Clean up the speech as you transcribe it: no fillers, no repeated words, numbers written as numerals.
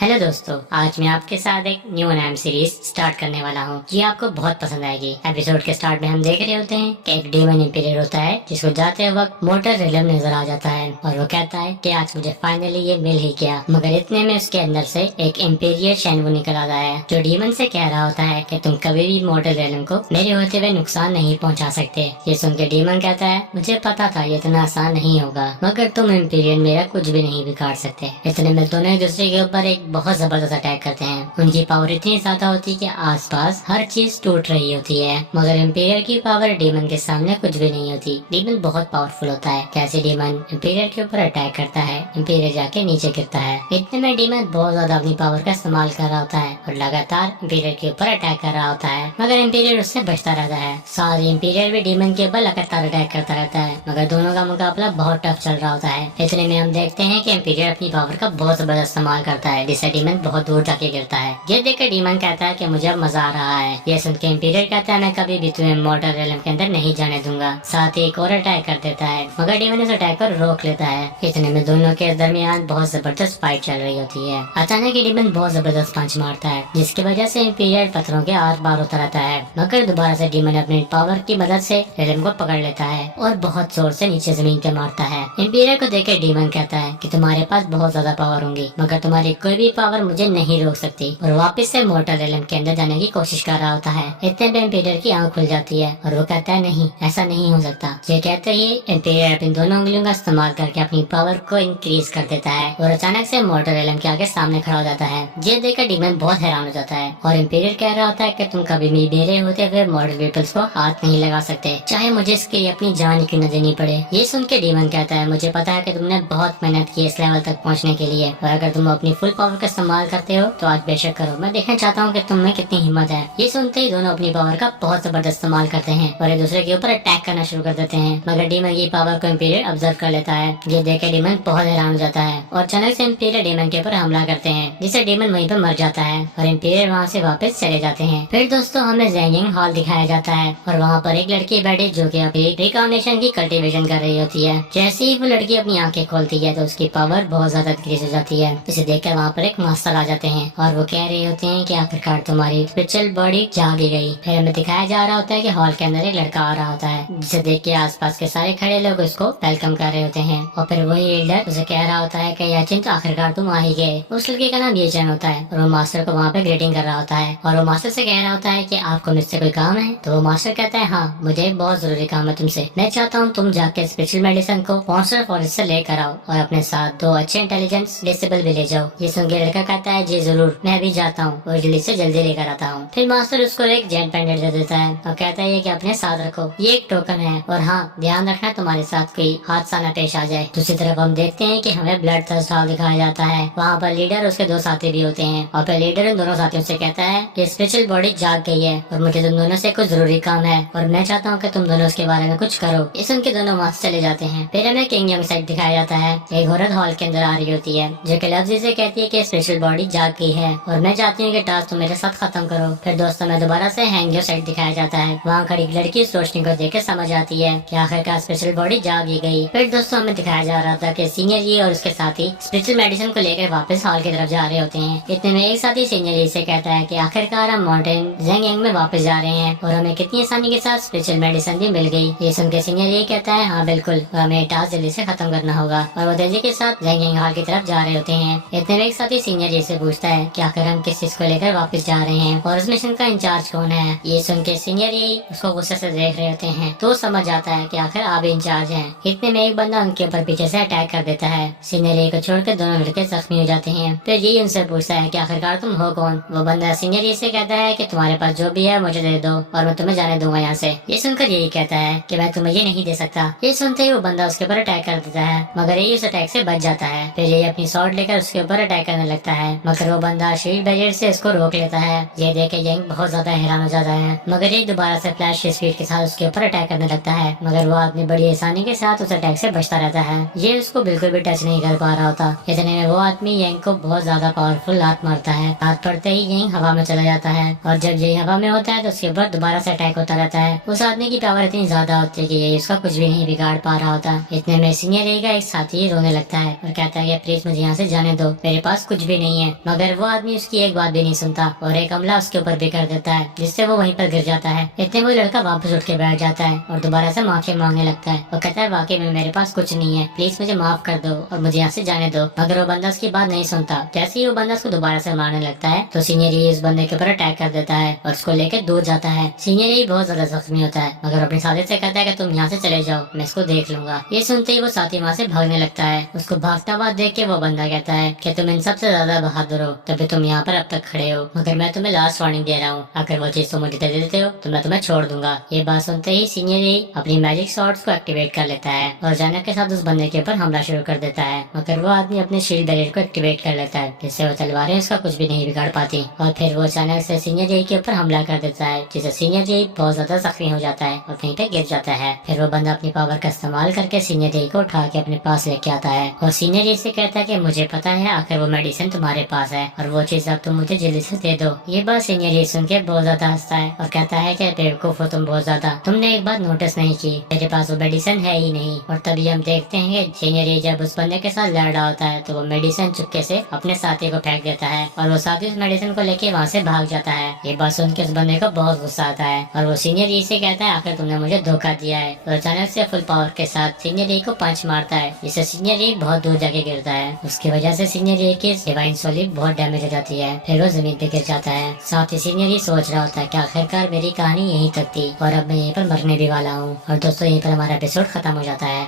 Hello दोस्तों, आज मैं आपके साथ एक न्यू एनिमे सीरीज स्टार्ट करने वाला हूँ। ये आपको बहुत पसंद आएगी। एपिसोड के स्टार्ट में हम देख रहे होते हैं कि एक डेमन इंपीरियर होता है जिसको जाते वक्त मोटर रिलम नजर आ जाता है और वो कहता है कि आज मुझे फाइनली ये मिल ही गया। मगर इतने में उसके अंदर से एक इंपीरियर शेनवू निकल आता है जो डीमन से कह रहा होता है कि तुम कभी भी मोटर रिलम को मेरे होते हुए नुकसान नहीं पहुँचा सकते। ये सुन के डीमन कहता है, मुझे पता था ये इतना आसान नहीं होगा, मगर तुम इंपीरियर मेरा कुछ भी नहीं बिगाड़ सकते। इतने में दोनों एक दूसरे के ऊपर एक बहुत जबरदस्त अटैक करते हैं। उनकी पावर इतनी ज्यादा होती है कि आसपास हर चीज टूट रही होती है, मगर इंपीरियर की पावर डीमन के सामने कुछ भी नहीं होती। डीमन बहुत पावरफुल होता है। कैसे डीमन इंपीरियर के ऊपर अटैक करता है, इंपीरियर जाके नीचे गिरता है। इतने में डीमन बहुत ज्यादा अपनी पावर का इस्तेमाल कर रहा होता है और लगातार इंपीरियर के ऊपर अटैक कर रहा होता है, मगर इंपीरियर उससे बचता रहता है। साथ ही इंपीरियर भी डीमन के ऊपर लगातार अटैक करता रहता है, मगर दोनों का मुकाबला बहुत टफ चल रहा होता है। इतने में हम देखते हैं कि इंपीरियर अपनी पावर का बहुत जबरदस्त इस्तेमाल करता है, जिससे डीमन बहुत दूर जाके गिरता है। ये देखकर डीमन कहता है कि मुझे अब मजा आ रहा है। ये सुन के इंपीरियर कहता है, मैं कभी भी तुम्हें मोटर रिलम के अंदर नहीं जाने दूंगा। साथ ही एक और अटैक कर देता है, मगर डीमन उस अटैक को रोक लेता है। इतने में दोनों के दरमियान बहुत जबरदस्त फाइट चल रही होती है। अचानक ही डीमन बहुत जबरदस्त पंच मारता है, जिसकी वजह से इंपीरियर पत्थरों के आर पार होता रहता है, मगर दोबारा से डीमन अपनी पावर की मदद से रिलम को पकड़ लेता है और बहुत जोर से नीचे जमीन पे मारता है। इंपीरियर को देख डीमन कहता है कि तुम्हारे पास बहुत ज्यादा पावर होंगी, मगर तुम्हारी कोई भी पावर मुझे नहीं रोक सकती, और वापस से मोटर रिलम के अंदर जाने की कोशिश कर रहा होता है। इतने में इंपीरियर की आंख खुल जाती है और वो कहता है, नहीं, ऐसा नहीं हो सकता। ये कहते ही इंपीरियर अपनी दोनों उंगलियों का इस्तेमाल करके अपनी पावर को इंक्रीज कर देता है और अचानक से मोटर रिलम के आगे सामने खड़ा हो जाता है। ये देखकर डीमन बहुत हैरान हो जाता है और इंपीरियर कह रहा होता है कि तुम कभी भी मेरे होते हुए मॉडल पीपल्स को हाथ नहीं लगा सकते, चाहे मुझे इसके लिए अपनी जान क्यों न देनी पड़े। ये सुन के डीमन कहता है, मुझे पता है कि तुमने बहुत मेहनत की इस लेवल तक पहुंचने के लिए, और अगर तुम अपनी फुल पावर का इस्तेमाल करते हो तो आज बेशक करो। मैं देखना चाहता हूँ कि तुम में कितनी हिम्मत है। ये सुनते ही दोनों अपनी पावर का बहुत जबरदस्त इस्तेमाल करते हैं और एक दूसरे के ऊपर अटैक करना शुरू कर देते हैं, मगर डीमन की पावर को इंपीरियर ऑब्जर्व कर लेता है। ये देख के डीमन बहुत हैरान हो जाता है और अचानक से इंपीरियर डीमन के ऊपर हमला करते हैं, जिससे डीमन वहीं पर मर जाता है और इंपीरियर वहाँ से वापस चले जाते हैं। फिर दोस्तों हमें ज़ेंगिंग हॉल दिखाया जाता है और वहाँ पर एक लड़की बैठी जो कि अभी रिकॉग्निशन की कल्टीवेशन कर रही होती है। जैसे ही वो लड़की अपनी आंखें खोलती है तो उसकी पावर बहुत ज्यादा इंक्रीज हो जाती है। इसे देखकर वहाँ पर एक मास्टर आ जाते हैं और वो कह रहे होते हैं कि आखिरकार तुम्हारी स्पिरिचुअल बॉडी जाग गई। फिर हमें दिखाया जा रहा होता है कि हॉल के अंदर एक लड़का आ रहा होता है, जिसे देख के आसपास के सारे खड़े लोग उसको वेलकम कर रहे होते हैं और फिर वही एल्डर उसे कह रहा होता है कि याचिन, तो आखिरकार तुम आ ही गए। उस लड़के का नाम येचन होता है और वो मास्टर को वहाँ पे ग्रीटिंग कर रहा होता है और वो मास्टर से कह रहा होता है कि आपको मुझसे कोई काम है। तो वो मास्टर कहता है, हाँ, मुझे बहुत जरूरी काम है तुमसे। मैं चाहता हूँ तुम जाके स्पेशल मेडिसिन को मॉन्स्टर फॉरेस्ट से लेकर आओ और अपने साथ 2 अच्छे इंटेलिजेंस डिसेबल भी ले जाओ। ये सुन के लड़का कहता है, जी जरूर, मैं भी जाता हूँ और जल्दी से जल्दी लेकर आता हूँ। फिर मास्टर उसको एक जेंट पेंडेंट दे देता है और कहता है कि अपने साथ रखो, ये एक टोकन है और हाँ, ध्यान रखना तुम्हारे साथ कोई हादसा न पेश आ जाए। दूसरी तरफ हम देखते हैं कि हमें ब्लड थर्स्ट हॉल दिखाया जाता है। वहाँ पर लीडर उसके 2 साथी भी होते हैं और फिर लीडर उन दोनों साथियों से कहता है कि स्पेशल बॉडी जाग गई है और मुझे तुम दोनों से कुछ जरूरी काम है और मैं चाहता हूँ कि तुम दोनों उसके बारे में कुछ करो। ये सुन के दोनों वहाँ से चले जाते हैं। फिर हमें किंग यंग साइड दिखाया जाता है। एक औरत हॉल के अंदर आ रही होती है जो कि लफ्ज़ से कहती है कि स्पेशल बॉडी जाग गई है और मैं चाहती हूँ कि टास्क तुम मेरे साथ खत्म करो। फिर दोस्तों में दोबारा से हैंग साइड दिखाया जाता है। वहाँ खड़ी एक लड़की इस रोशनी को देख के समझ आती है कि आखिरकार स्पेशल बॉडी जाग ही गई। फिर दोस्तों हमें दिखाया जा रहा था कि सीनियर जी और उसके साथी स्पेशल मेडिसिन को लेकर वापस हॉल की तरफ जा रहे होते हैं। इतने में एक साथी सीनियर जी से कहता है कि आखिरकार हम माउंटेन ज़ेंगियांग में वापस जा रहे हैं और हमें कितनी आसानी के साथ स्पेशल मेडिसिन भी मिल गई। ये सुन के सीनियर जी कहता है, हाँ बिल्कुल, हमें टास्क जल्दी से खत्म करना होगा और वो तेजी के साथ ज़ेंगियांग हॉल की तरफ जा रहे होते हैं। इतने में एक साथी सीनियर जी से पूछता है कि आखिर हम किस चीज को लेकर वापस जा रहे हैं और उस मिशन का इंचार्ज कौन है। ये सुन के सीनियर जी उसको गुस्से से देख रहे होते हैं तो समझ आता है कि आखिर आप इंचार्ज हैं। इतने में एक बंदा उनके ऊपर पीछे से अटैक कर देता है। सीनियर जी को छोड़कर दोनों लड़के जख्मी हो जाते हैं। फिर यही उनसे पूछता है कि आखिरकार तुम हो कौन। वो बंदा सीनियर जी से कहता है कि तुम्हारे पास जो भी है मुझे दे दो और मैं तुम्हें जाने दूंगा यहाँ से। ये सुनकर यही कहता है कि मैं तुम्हें ये नहीं दे सकता। ये सुनते ही वो बंदा उसके ऊपर अटैक कर देता है, मगर ये उस अटैक से बच जाता है। फिर ये अपनी स्वॉर्ड लेकर उसके ऊपर अटैक करने लगता है, मगर वो बंदा शील्ड बैरियर से उसको रोक लेता है। ये देख के यंग बहुत ज्यादा हैरान हो जाता है, मगर ये दोबारा से फ्लैश की स्पीड के साथ उसके ऊपर अटैक करने लगता है, मगर वो आदमी बड़ी आसानी के साथ उस अटैक से बचता रहता है। ये उसको बिल्कुल भी टच नहीं कर पा रहा होता। इतने में वो आदमी यंग को बहुत ज्यादा पावरफुल लात मारता है। लात पड़ते ही यंग हवा में चला जाता है और जब ये हवा में होता है तो उसके ऊपर दोबारा से अटैक होता रहता है। उस आदमी की पावर इतनी ज्यादा होती है कि ये उसका कुछ भी नहीं बिगाड़ पा रहा होता। इतने में सीनियर का एक साथी रोने लगता है और कहता है कि प्लीज मुझे यहाँ से जाने दो, मेरे पास कुछ भी नहीं है, मगर वो आदमी उसकी एक बात भी नहीं सुनता और एक हमला उसके ऊपर भी कर देता है, जिससे वो वहीं पर गिर जाता है। इतने वो लड़का वापस उठ के बैठ जाता है और दोबारा से माफी मांगने लगता है। वो कहता है वाकई में मेरे पास कुछ नहीं है, प्लीज मुझे माफ कर दो और मुझे यहाँ से जाने दो, मगर वो बंदा उसकी बात नहीं सुनता। जैसे ही वो बंदा उसको दोबारा से मारने लगता है तो सीनियर ये उस बंदे के ऊपर अटैक कर देता है और उसको लेकर दूर जाता है। सीनियर ये बहुत ज्यादा जख्मी होता है, मगर अपने साथी से कहता है कि तुम यहाँ से चले जाओ, मैं इसको देख लूंगा। ये सुनते ही वो साथी वहाँ से भागने लगता है। उसको भागता हुआ देख के वो बंदा कहता है कि तुम इन सबसे ज्यादा बहादुर हो, तभी तुम यहाँ पर अब तक खड़े हो, मगर मैं तुम्हें लास्ट वार्निंग दे रहा हूँ, अगर वो चीज तुम मुझे दे देते हो तो मैं तुम्हें छोड़ दूंगा। ये बात सुनते ही सीनियर ये अपनी मैजिक शॉट्स को एक्टिवेट कर लेता है और अचानक के साथ उस बंदे के ऊपर हमला शुरू कर देता है, मगर वो आदमी अपने शील्ड बैरियर को एक्टिवेट कर लेता है, जिससे वो तलवारें उसका कुछ भी नहीं बिगाड़ पाती। और फिर वो अचानक से सीनियर ये के ऊपर हमला कर देता है, जिससे सीनियर ये बहुत ज्यादा जख्मी हो जाता है और वहीं पे गिर जाता है। फिर वो बंदा अपनी पावर का इस्तेमाल करके सीनियर ये को उठा के अपने पास लेके आता है और सीनियर ये से कहता है कि मुझे पता है आखिर वो मेडिसिन तुम्हारे पास है और वो चीज अब तुम मुझे जल्दी से दे दो। ये बात सीनियर ये सुन के बहुत ज्यादा हंसता है और कहता है कि बेवकूफ हो तुम बहुत ज्यादा, तुमने एक बात नोटिस नहीं की, मेरे पास वो मेडिसिन है ही नहीं। और तभी हम देखते हैं कि सीनियर ये जब उस बंदे के साथ लड़ रहा होता है तो वो मेडिसिन चुपके से अपने साथी को फेंक देता है और वो साथी उस मेडिसिन को लेके वहाँ से भाग जाता है। ये बात सुन के उस बंदे को बहुत गुस्सा आता है और वो सीनियर ये से कहता है आखिर तुमने मुझे धोखा दिया है, और अचानक से फुल पावर के साथ सीनियर ये को पंच मारता है, जिससे सीनियर ये बहुत दूर जाके गिरता है। उसकी वजह से सीनियर ये की डिवाइन सोल बहुत डैमेज हो जाती है, फिर वो जमीन पे गिर जाता है। साथ ही सीनियर ये सोच रहा होता है कि आखिरकार मेरी कहानी यहीं तक थी और अब मैं यहीं पर मरने भी वाला हूँ। और दोस्तों यहीं पर हमारा एपिसोड खत्म हो जाता है।